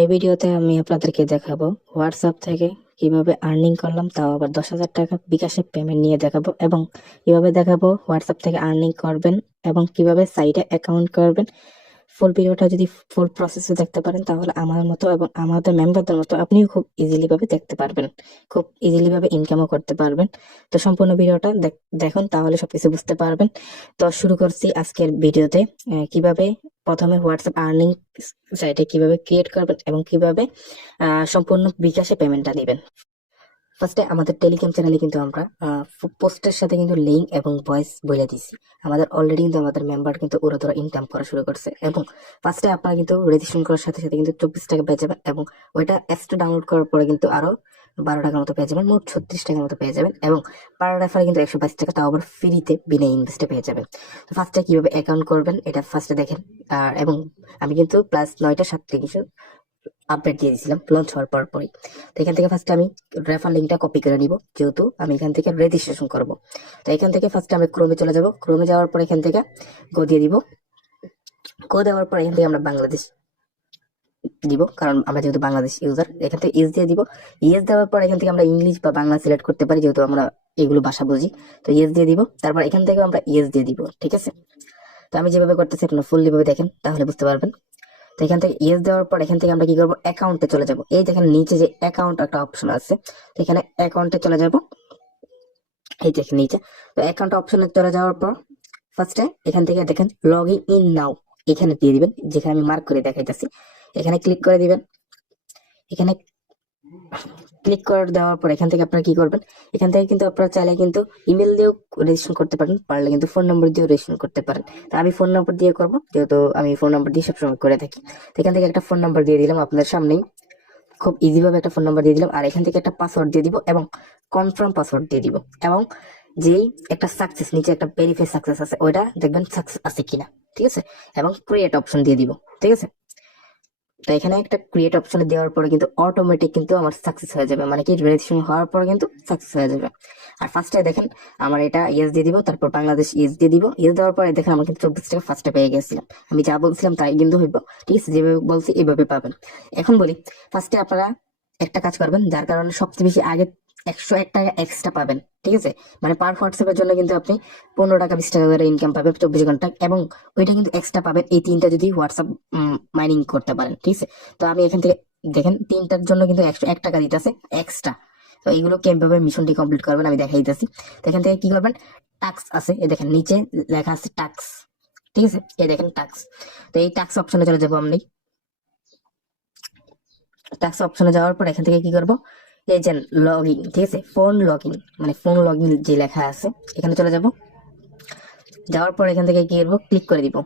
এই ভিডিওতে আমি আপনাদেরকে দেখাবো হোয়াটসঅ্যাপ থেকে কীভাবে আর্নিং করলাম, তাও আবার দশ হাজার টাকা বিকাশে পেমেন্ট নিয়ে দেখাবো এবং কীভাবে দেখাবো হোয়াটসঅ্যাপ থেকে আর্নিং করবেন এবং কীভাবে সাইটে অ্যাকাউন্ট করবেন। ফুল ভিডিওটা যদি ফুল প্রসেসে দেখতে পারেন, তাহলে আমার মতো এবং আমাদের মেম্বারদের মতো আপনিও খুব ইজিলিভাবে দেখতে পারবেন, খুব ইজিলিভাবে ইনকামও করতে পারবেন। তো সম্পূর্ণ ভিডিওটা দেখ- দেখুন, তাহলে সবকিছু বুঝতে পারবেন। তো শুরু করছি আজকের ভিডিওতে কীভাবে প্রথমে হোয়াটসঅ্যাপ আর্নিং সাইটে কীভাবে ক্রিয়েট করবেন এবং কীভাবে সম্পূর্ণ বিকাশে পেমেন্টটা দিবেন ফার্স্টে আমাদের টেলিগ্রাম চ্যানেলে কিন্তু আমরা পোস্টের সাথে কিন্তু লিঙ্ক এবং ভয়েস বলে দিছি আমাদের অলরেডি কিন্তু আমাদের মেম্বার কিন্তু ওরা ধরা ইনকাম করা শুরু করছে এবং ফার্স্টে আপনারা কিন্তু রেজিস্ট্রেশন করার সাথে সাথে কিন্তু চব্বিশ টাকা পেয়ে যাবেন এবং ওইটা এক্সট্রা ডাউনলোড করার পরে কিন্তু আরও বারো টাকার মতো পেয়ে যাবেন, মোট ছত্রিশ টাকার মতো পেয়ে যাবেন এবং পার রেফারে কিন্তু একশো বাইশ টাকা তাও আবার ফ্রিতে বিনা ইনভেস্টে পেয়ে যাবেন। তো ফার্স্টে কীভাবে অ্যাকাউন্ট করবেন এটা ফার্স্টে দেখেন। আর এবং আমি কিন্তু প্লাস নয়টা সাতটা কিছু আপডেট দিয়ে দিয়েছিলাম লঞ্চ হওয়ার পর পরই। তো এখান থেকে ফার্স্টে আমি রেফার লিঙ্কটা কপি করে নিব, যেহেতু আমি এখান থেকে রেজিস্ট্রেশন করব। তো এখান থেকে ফার্স্টে আমি ক্রোমে চলে যাব। ক্রোমে যাওয়ার পর এখান থেকে গো দিয়ে দিব। গো দেওয়ার পর এখান থেকে আমরা বাংলাদেশ দিব, কারণ আমরা যেহেতু বাংলাদেশ ইউজার এখান থেকে ইস দিয়ে দিব। ইএস দেওয়ার পর এখান থেকে আমরা ইংলিশ বা বাংলা সিলেক্ট করতে পারি, যেহেতু আমরা এগুলো ভাষা বুঝি। তো ইএস দিয়ে দিব, তারপর এখান থেকে আমরা ইএস দিয়ে দিব, ঠিক আছে? তো আমি যেভাবে করতেছি, আপনারা ফুললি ভাবে দেখেন, তাহলে বুঝতে পারবেন। তো এখান থেকে ইয়েস দেওয়ার পর এখান থেকে আমরা কি করব? অ্যাকাউন্টে চলে যাব। এই দেখেন নিচে যে অ্যাকাউন্ট একটা অপশন আছে, তো এখানে অ্যাকাউন্টে চলে যাব। এই দেখেন নিচে, তো অ্যাকাউন্ট অপশনে চলে যাওয়ার পর ফার্স্টে এখান থেকে দেখেন লগ ইন নাও এখানে দিয়ে দিবেন, যেখানে আমি মার্ক করে দেখাইতেছি। এখানে ক্লিক করে দিবেন। এখানে ক্লিক করে দেওয়ার পর এখান থেকে আপনারা কি করবেন? এখান থেকে কিন্তু আপনারা চাইলে কিন্তু ইমেল দিয়েও রেজিস্ট্রেশন করতে পারেন, পারলে কিন্তু ফোন নম্বর দিয়েও রেজিস্ট্রেশন করতে পারেন। তো আমি ফোন নম্বর দিয়ে করব, যেহেতু আমি ফোন নম্বর দিয়ে সবসময় করে থাকি। তো এখান থেকে একটা ফোন নম্বর দিয়ে দিলাম আপনাদের সামনেই। খুব ইজিভাবে একটা ফোন নাম্বার দিয়ে দিলাম। আর এখান থেকে একটা পাসওয়ার্ড দিয়ে দিব এবং কনফার্ম পাসওয়ার্ড দিয়ে দিব। এবং যেই একটা সাকসেস নিচে একটা ভেরিফাই সাকসেস আছে, ওইটা দেখবেন সাকসেস আছে কিনা। ঠিক আছে? এবং ক্রিয়েট অপশন দিয়ে দিব। ঠিক আছে? তো এখানে একটা ক্রিয়েট অপশনে দেওয়ার পরে কিন্তু অটোমেটিক কিন্তু আমার সাকসেস হয়ে যাবে। মানে কি রেজিস্ট্রেশন হওয়ার পরে কিন্তু সাকসেস হয়ে যাবে। আর ফার্স্টে দেখেন, আমার এটা ইয়েস দিয়ে দিব, তারপর বাংলাদেশ ইয়েস দিয়ে দিব। ইয়েস দেওয়ার পরে দেখেন, আমার কিন্তু চব্বিশ টাকা ফার্স্টে পেয়ে গেছিলাম। আমি যা বলছিলাম তাই কিন্তু হইব। ঠিক আছে, যেভাবে বলছি এইভাবে পাবেন। এখন বলি ফার্স্টে আপনারা একটা কাজ করবেন, যার কারণে সবচেয়ে বেশি আগে একশো এক টাকা এক্সট্রা পাবেন। ঠিক আছে? মানে পার হোয়াটসঅ্যাপের জন্য কিন্তু আপনি পনেরো টাকা, বিশ টাকা করে ইনকাম পাবেন চব্বিশ ঘণ্টা এবং ওইটা কিন্তু এক্সট্রা পাবেন এই তিনটা যদি হোয়াটসঅ্যাপ মাইনিং করতে পারেন, ঠিক আছে? তো আমি এখান থেকে দেখেন তিনটার জন্য কিন্তু একশো, এক টাকা দিতেছে এক্সট্রা তো এইগুলো কীভাবে মিশনটি কমপ্লিট করবেন আমি দেখাই দিতেছি। তো এখান থেকে কি করবেন? টাক্স আছে, এই দেখেন নিচে লেখা আছে টাক্স ঠিক আছে? এই দেখেন টাক্স তো এই টাক্স অপশনে চলে যাব আমি। টাক্স অপশনে যাওয়ার পর এখান থেকে কি করব? এই যে লগ ইন ঠিক আছে? ফোন লগ ইন মানে ফোন লগ ইন যে লেখা আছে, এখানে চলে যাব। যাওয়ার পর এখান থেকে কি করব? ক্লিক করে দিব।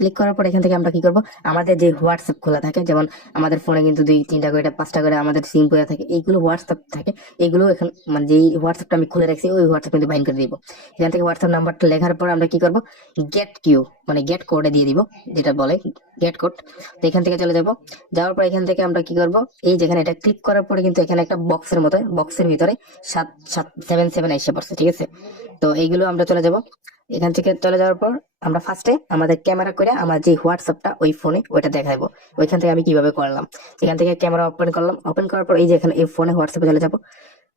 ক্লিক করার পর এখান থেকে আমরা কি করব? আমাদের যে হোয়াটসঅ্যাপ খোলা থাকে, যেমন আমাদের ফোনে কিন্তু দুই, তিনটা করে পাঁচটা করে আমাদের সিম খোলা থাকে, এইগুলো হোয়াটসঅ্যাপ থাকে। এইগুলো এখন মানে যেই হোয়াটসঅ্যাপটা আমি খুলে রাখছি, ওই হোয়াটসঅ্যাপ কিন্তু বাইন করে দিব। এখান থেকে হোয়াটসঅ্যাপ নাম্বারটা লেখার পর আমরা কি করব? গেট কিউ মানে গেট কোডে দিয়ে দিব, যেটা বলে গেট কোড তো এখান থেকে চলে যাব। যাওয়ার পর এখান থেকে আমরা কি করব? এই যেখানে এটা ক্লিক করার পরে কিন্তু এখানে একটা বক্সের মতো বক্সের ভিতরে সাত সাত সেভেন সেভেন এসে পড়ছে, ঠিক আছে? তো এইগুলো আমরা চলে যাব। এখান থেকে চলে যাওয়ার পর আমরা ফার্স্টে আমাদের ক্যামেরা করে আমার যে হোয়াটসঅ্যাপটা ওই ফোনে ওইটা দেখাবো ওইখান থেকে আমি কীভাবে করলাম? এখান থেকে ক্যামেরা ওপেন করলাম। ওপেন করার পর এই যে এখানে এই ফোনে হোয়াটসঅ্যাপে চলে যাব।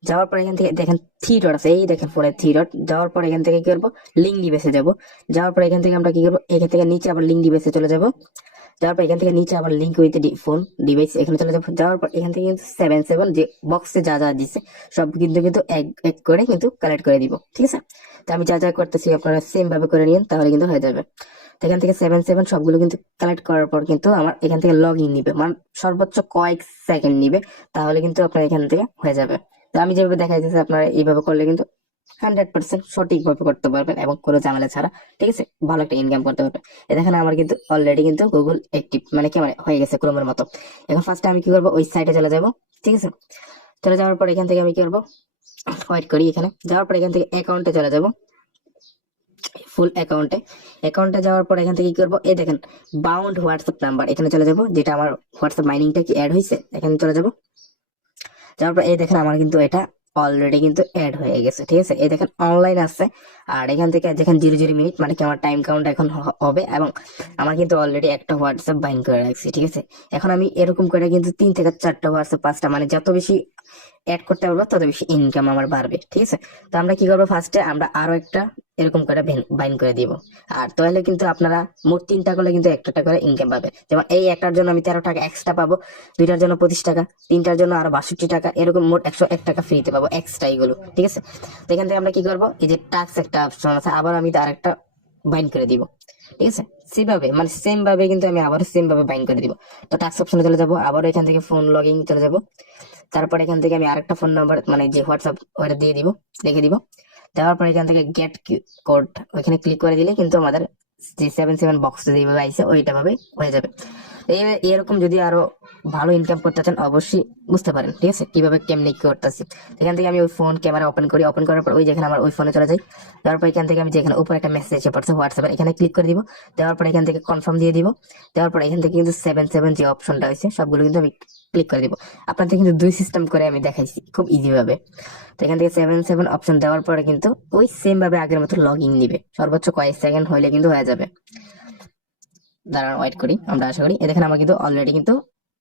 যাওয়ার পর এখান থেকে দেখেন থ্রি ডট আছে। এই দেখেন ফোনে থ্রি ডট যাওয়ার পর এখান থেকে কি করব? লিঙ্ক ডিভাইসে যাব। যাওয়ার পর এখান থেকে আমরা কি করব? এখান থেকে নিচে আবার লিঙ্ক ডিভাইসে চলে যাব। যাওয়ার পর এখান থেকে নিচে আবার লিঙ্ক উইথ ফোন ডিভাইস এখানে চলে যাব। যাওয়ার পর এখান থেকে কিন্তু সেভেন সেভেন যে বক্সে যা যা দিছে, সব কিন্তু কিন্তু এক এক করে কিন্তু কালেক্ট করে দিব। ঠিক আছে? আমি যা যা করতেছি আপনারা সেম ভাবে করে নিন, তাহলে কিন্তু হয়ে যাবে। এখান থেকে সেভেন সেভেন সবগুলো কিন্তু কালেক্ট করার পর কিন্তু আমার এখান থেকে লগ ইন নিবে। মানে সর্বোচ্চ কয়েক সেকেন্ড নিবে, তাহলে কিন্তু আপনার এখান থেকে হয়ে যাবে। তো আমি যেভাবে দেখা যাচ্ছে আপনারা এইভাবে করলে কিন্তু হান্ড্রেড পার্সেন্ট সঠিকভাবে করতে পারবেন এবং কোনো ঝামেলা ছাড়া, ঠিক আছে? ভালো একটা ইনকাম করতে পারবেন। এ দেখেন আমার কিন্তু অলরেডি কিন্তু গুগল অ্যাক্টিভ মানে কি মানে হয়ে গেছে ক্রোমের মতো। এখন ফার্স্টে আমি কি করব? ওই সাইটে চলে যাব, ঠিক আছে? চলে যাওয়ার পর এখান থেকে আমি কি করব? ওয়েট করি এখানে। যাওয়ার পর এখান থেকে অ্যাকাউন্টে চলে যাব। ফুল অ্যাকাউন্টে অ্যাকাউন্টে যাওয়ার পর এখান থেকে কি করব? এই দেখেন বাউন্ড হোয়াটসঅ্যাপ নাম্বার এখানে চলে যাব। যেটা আমার হোয়াটসঅ্যাপ মাইনিংটা কি অ্যাড হয়েছে এখানে চলে যাব। যাওয়ার পর এই দেখেন, আমার কিন্তু এটা অলরেডি কিন্তু অ্যাড হয়ে গেছে, ঠিক আছে? এই দেখেন অনলাইন আছে। আর এখান থেকে যেখানে জিরো জিরো মিনিট মানে কি আমার টাইম কাউন্ট এখন হবে এবং আমার কিন্তু অলরেডি একটা হোয়াটসঅ্যাপ বাইন করে রাখছি, ঠিক আছে? এখন আমি এরকম করে কিন্তু তিন থেকে চারটা হোয়াটসঅ্যাপ পাঁচটা মানে যত বেশি অ্যাড করতে পারব, তত বেশি ইনকাম আমার বাড়বে, ঠিক আছে? তো আমরা কি করব ফার্স্টে আমরা আরও একটা এরকম করে বাইন করে দিব। আর তাহলে কিন্তু আপনারা মোট তিনটা করলে কিন্তু একটা টাকা করে ইনকাম পাবে। যেমন এই একটার জন্য আমি তেরো টাকা এক্সট্রা পাবো, দুইটার জন্য পঁচিশ টাকা, তিনটার জন্য আরও বাষট্টি টাকা, এরকম মোট একশো এক টাকা ফ্রিতে পাবো এক্সট্রা এগুলো, ঠিক আছে? তো এখান থেকে আমরা কি করব? এই যে টাক্স একটা অপশন আছে, আবার আমি তার একটা বাইন করে দিব, ঠিক আছে? সেভাবে মানে সেম ভাবে কিন্তু আমি আবার সেম ভাবে বাইন করে দিব। তো টাক্স অপশনে চলে যাব, আবার এখান থেকে ফোন লগইন চলে যাব। তারপর এখান থেকে আমি আরেকটা ফোন নাম্বার মানে যে হোয়াটসঅ্যাপ ওটা দিয়ে দিব, লিখে দিব। দেওয়ার পর এখান থেকে গেট কোড ওইখানে ক্লিক করে দিলে কিন্তু আমাদের যে সেভেন সেভেন বক্স যেভাবে আইসে ওইটা ভাবে হয়ে যাবে। এরকম যদি আরও ভালো ইনকাম করতে চান, অবশ্যই বুঝতে পারেন, ঠিক আছে? কীভাবে কেমনি করতেছি? এখান থেকে আমি ওই ফোন ক্যামেরা ওপেন করি ওপেন করার পর ওই যেখানে আমার ওই ফোনে চলে যাই। দেওয়ার পর এখান থেকে আমি যেখানে উপরে একটা মেসেজ এসে পড়ছে হোয়াটসঅ্যাপে এখানে ক্লিক করে দিব। দেওয়ার পর এখান থেকে কনফার্ম দিয়ে দিব। দেওয়ার পর এখান থেকে কিন্তু সেভেন সেভেন যে অপশনটা হয়েছে, সবগুলো কিন্তু আমি ক্লিক করে দিব। আপনাদের কিন্তু দুই সিস্টেম করে আমি দেখাইছি, খুব ইজি ভাবে। তো এখান থেকে সেভেন সেভেন অপশন দেওয়ার পরে কিন্তু ওই সেম ভাবে আগের মতো লগ ইন নিবে। সর্বোচ্চ কয়েক সেকেন্ড হইলে কিন্তু হয়ে যাবে। দাঁড়ান ওয়েট করি, আমরা আশা করি। এ দেখেন আমার কিন্তু অলরেডি কিন্তু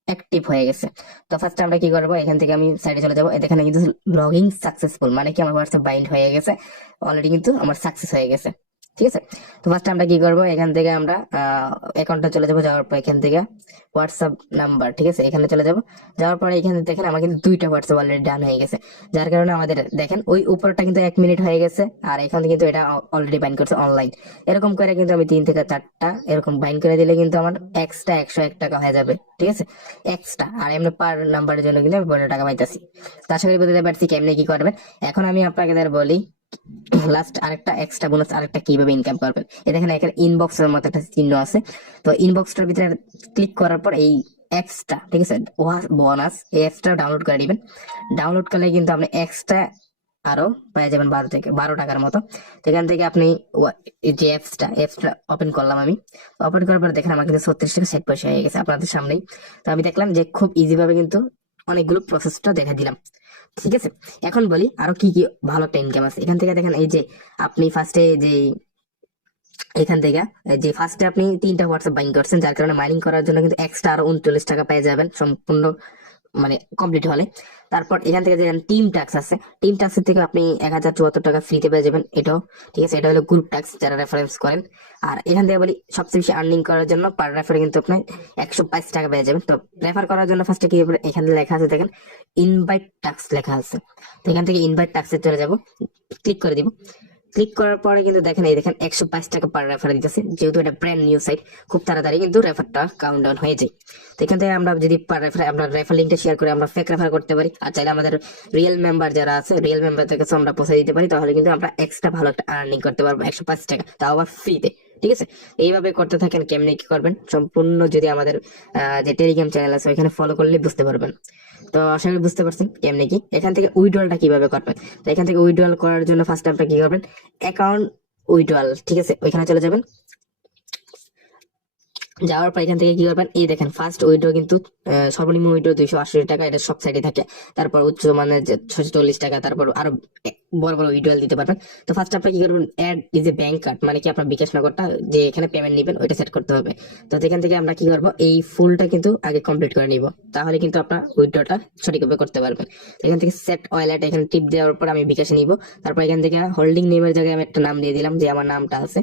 অ্যাক্টিভ হয়ে গেছে। তো ফার্স্ট আমরা কি করব? এখান থেকে আমি সাইডে চলে যাব। এখানে কিন্তু লগইন সাকসেসফুল মানে কি আমার হোয়াটসঅ্যাপ বাইন্ড হয়ে গেছে। অলরেডি কিন্তু আমার সাকসেস হয়ে গেছে। ঠিক আছে? তো ফার্স্ট আমরা কি করব? এখান থেকে আমরা অ্যাকাউন্টে চলে যাব যাওয়ার পর এখান থেকে হোয়াটসঅ্যাপ নাম্বার ঠিক আছে? এখানে চলে যাব। যাওয়ার পরে এখানে দেখেন আমার কিন্তু দুইটা হোয়াটসঅ্যাপ অলরেডি ডান হয়ে গেছে। যার কারণে আমাদের, দেখেন ওই উপরটা কিন্তু এক মিনিট হয়ে গেছে, আর এখানে কিন্তু এটা অলরেডি বাইন করছে অনলাইন এরকম করে কিন্তু আমি তিন থেকে চারটা এরকম বাইন করে দিলে কিন্তু আমার এক্সট্রা একশো এক টাকা হয়ে যাবে, ঠিক আছে? এক্সট্রা আর এমনি পার নাম্বারের জন্য কিন্তু আমি পনেরো টাকা পাইতেছি। তার সাথে বুঝতে পারছি কেমনি কি করবেন। এখন আমি আপনাকে বলি লাস্ট আরেকটা এক্সট্রা বোনাস আরেকটা কীভাবে ইনকাম করবেন দেখেন এখানে ইনবক্সের মতো একটা চিহ্ন আছে। তো ইনবক্সটার ভিতরে ক্লিক করার পর এই এক্সট্রা ঠিক আছে? বোনাস এক্সট্রা ডাউনলোড করে দিবেন। ডাউনলোড করলে কিন্তু আপনি এক্সট্রা আরও পেয়ে যাবেন বারো থেকে, বারো টাকার মতো। তো এখান থেকে আপনি যে অ্যাপসটা অ্যাপসটা ওপেন করলাম আমি। ওপেন করার পর দেখেন আমার কিন্তু ছত্রিশ টাকা সেট পয়সা হয়ে গেছে আপনাদের সামনেই। তো আমি দেখলাম যে খুব ইজি ভাবে কিন্তু অনেকগুলো প্রসেসটা দেখা দিলাম। ঠিক আছে? এখন বলি আরও কি কি ভালো একটা ইনকাম আছে। এখান থেকে দেখেন এই যে আপনি ফার্স্টে যে এখান থেকে যে ফার্স্টে আপনি তিনটা হোয়াটসঅ্যাপ বাইং করছেন, যার কারণে মাইনিং করার জন্য কিন্তু এক্সট্রা আরও উনচল্লিশ টাকা পেয়ে যাবেন। সম্পূর্ণ মানে কমপ্লিট হলে। তারপর এখান থেকে যে টিম ট্যাক্স আছে টিম ট্যাক্সের থেকে আপনি এক হাজার চুয়াত্তর টাকা ফ্রিতে পেয়ে যাবেন এটাও। ঠিক আছে? এটা হলো গ্রুপ ট্যাক্স যারা রেফারেন্স করেন। আর এখান থেকে বলি, সবচেয়ে বেশি আর্নিং করার জন্য পার রেফারে কিন্তু আপনি একশো বাইশ টাকা পেয়ে যাবেন। তো রেফার করার জন্য ফার্স্টে কি? এখানে লেখা আছে, দেখেন ইনভাইট ট্যাক্স লেখা আছে। তো এখান থেকে ইনভাইট ট্যাক্সে চলে যাব। ক্লিক করে দিব। ক্লিক করার পরে কিন্তু দেখেন, এই দেখেন, একশো বাইশ টাকা পার রেফার দিতেছে। যেহেতু এটা ব্র্যান্ড নিউ সাইট খুব তাড়াতাড়ি কিন্তু রেফারটা কাউন্ট ডাউন হয়ে যায়। তো এখান থেকে আমরা যদি পার রেফার আমরা রেফার লিঙ্কটা শেয়ার করে আমরা ফেক রেফার করতে পারি। আর চাইলে আমাদের রিয়েল মেম্বার যারা আছে রিয়েল মেম্বারদের কাছে আমরা পৌঁছে দিতে পারি, তাহলে কিন্তু আমরা এক্সট্রা ভালো একটা আর্নিং করতে পারব, একশো পাঁচ টাকা, তাও আবার ফ্রিতে ঠিক আছে? এইভাবে করতে থাকেন, কেমনে কি করবেন? সম্পূর্ণ যদি আমাদের যে টেলিগ্রাম চ্যানেল আছে, ওইখানে ফলো করলে বুঝতে পারবেন। তো আশা করি বুঝতে পারছেন কেমনে কি। এখান থেকে উইড্রলটা কীভাবে করবেন? তো এখান থেকে উইড্রল করার জন্য ফার্স্ট আপনারা কি করবেন? অ্যাকাউন্ট উইড্রল ঠিক আছে? ওইখানে চলে যাবেন। যাওয়ার পর এখান থেকে কি করবেন? এই দেখেন ফার্স্ট উইড্রো কিন্তু সর্বনিম্ন উইড্রো দুইশো আশি টাকা, এটা সব সাইডে থাকে। তারপর উচ্চ মানে ছশো চল্লিশ টাকা, তারপর আরও বড় বড় উইড্রোয়াল দিতে পারবেন। তো ফার্স্ট আপনি কি করবেন? Add is a bank card মানে কি আপনার বিকাশ নগরটা যে এখানে পেমেন্ট নেবেন, ওইটা সেট করতে হবে। তো এখান থেকে আমরা কি করব? এই ফুলটা কিন্তু আগে কমপ্লিট করে নিব। তাহলে কিন্তু আপনার উইড্রোটা সঠিকভাবে করতে পারবেন। এখান থেকে সেট ওয়ালেট এখানে টিপ দেওয়ার পর আমি বিকাশে নিব। তারপর এখান থেকে হোল্ডিং নেমের জায়গায় আমি একটা নাম দিয়ে দিলাম, যে আমার নামটা আছে।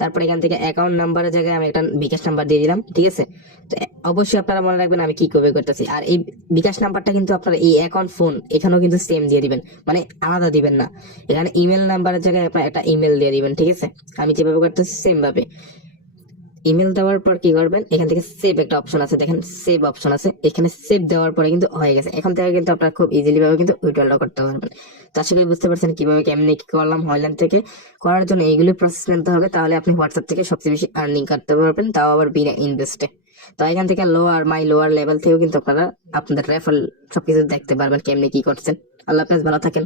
তারপর এখান থেকে অ্যাকাউন্ট নাম্বারের জায়গায় আমি একটা বিকাশ নাম্বার দিয়ে দিলাম, ঠিক আছে? তো অবশ্যই আপনারা মনে রাখবেন আমি কি কবে করতেছি। আর এই বিকাশ নাম্বারটা কিন্তু আপনার এই অ্যাকাউন্ট ফোন এখানেও কিন্তু সেম দিয়ে দিবেন মানে আলাদা দিবেন না। এখানে ইমেল নাম্বারের জায়গায় আপনার একটা ইমেল দিয়ে দিবেন, ঠিক আছে? আমি যেভাবে করতেছি সেম ভাবে। ইমেল দেওয়ার পর কি করবেন? এখান থেকে সেভ একটা অপশন আছে। দেখেন সেভ অপশন আছে। এখানে সেভ দেওয়ার পরে কিন্তু হয়ে গেছে। এখন থেকে কিন্তু আপনারা খুব ইজিলি ভাবে কিন্তু উইড্রলটা করতে পারবেন। তো আশা করি বুঝতে পারছেন কীভাবে কেমনি কি করলাম হয়ল্যান্ড থেকে। করার জন্য এইগুলো প্রসেস নিতে হবে। তাহলে আপনি হোয়াটসঅ্যাপ থেকে সবচেয়ে বেশি আর্নিং করতে পারবেন। তাও আবার বিনা ইনভেস্টে তো এখান থেকে লোয়ার মাই লোয়ার লেভেল থেকেও কিন্তু আপনারা আপনাদের রেফার সবকিছু দেখতে পারবেন কেমনি কি করছেন। আল্লাহ হাফেজ, ভালো থাকেন।